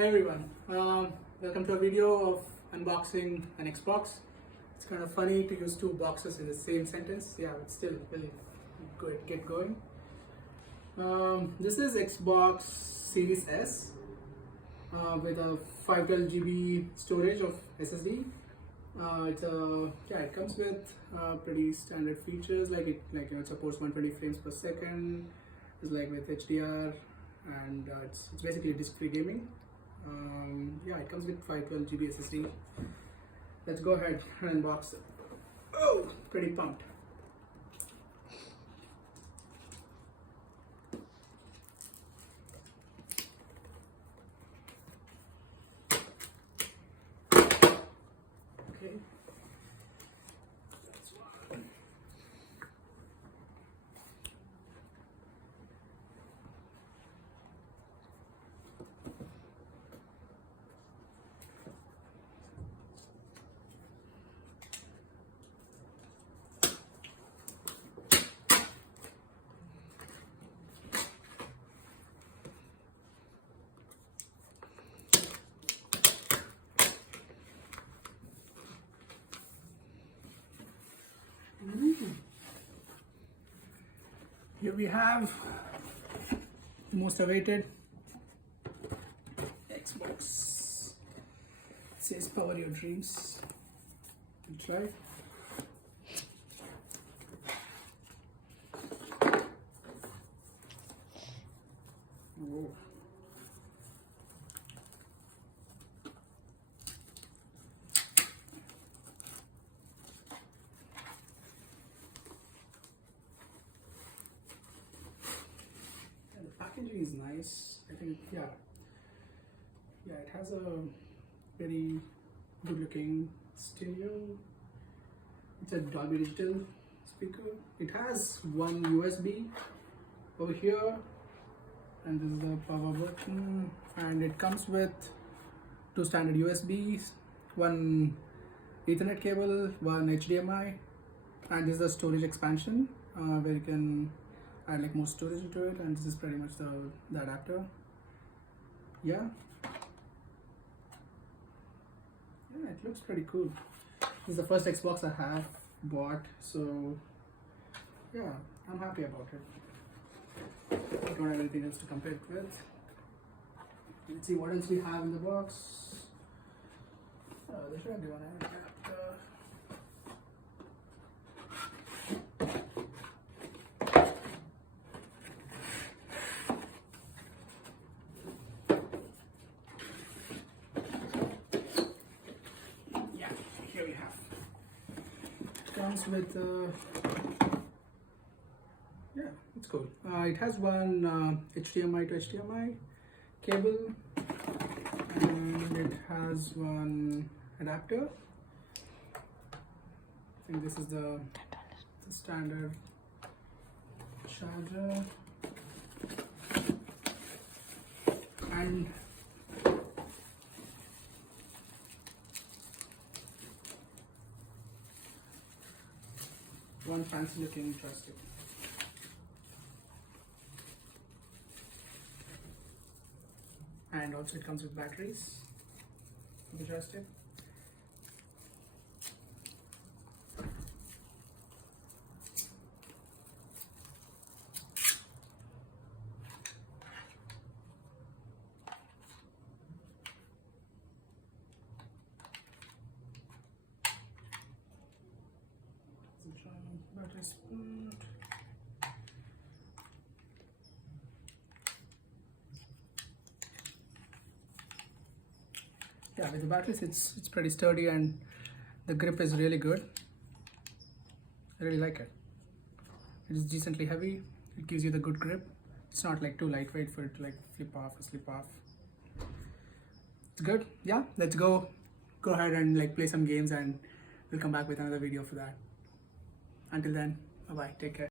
Hey everyone, welcome to a video of unboxing an Xbox. It's kind of funny to use two boxes in the same sentence. Yeah, but still will get going. This is Xbox Series S with a 512 GB storage of SSD. It comes with pretty standard features like it supports 120 frames per second. It's like with HDR, and it's basically disc-free gaming. It comes with 512 GB SSD. Let's go ahead and unbox it. Oh, pretty pumped. Okay. That's one. Here we have the most awaited Xbox. It says power your dreams. Let's try. Whoa. Packaging is nice. I think it has a very good looking stereo. It's a Dolby Digital speaker. It has one USB over here, and this is the power button, and it comes with two standard USBs, one Ethernet cable, one HDMI, and this is the storage expansion where you can add like more storage into it, and this is pretty much the adapter. Yeah, it looks pretty cool. This is the first Xbox I have bought, so yeah, I'm happy about it. I don't have anything else to compare it with. Let's see what else we have in the box. They should have given an adapter. Here we have. It comes with it's cool. It has one HDMI to HDMI cable, and it has one adapter. I think this is the standard charger, and one fancy looking joystick. And also it comes with batteries for the joystick. Battery spoon. Yeah, with the batteries it's pretty sturdy, and the grip is really good. I really like it. It is decently heavy. It gives you the good grip. It's not like too lightweight for it to like flip off or slip off. It's good. Yeah, let's go ahead and like play some games, and we'll come back with another video for that. Until then, bye bye, take care.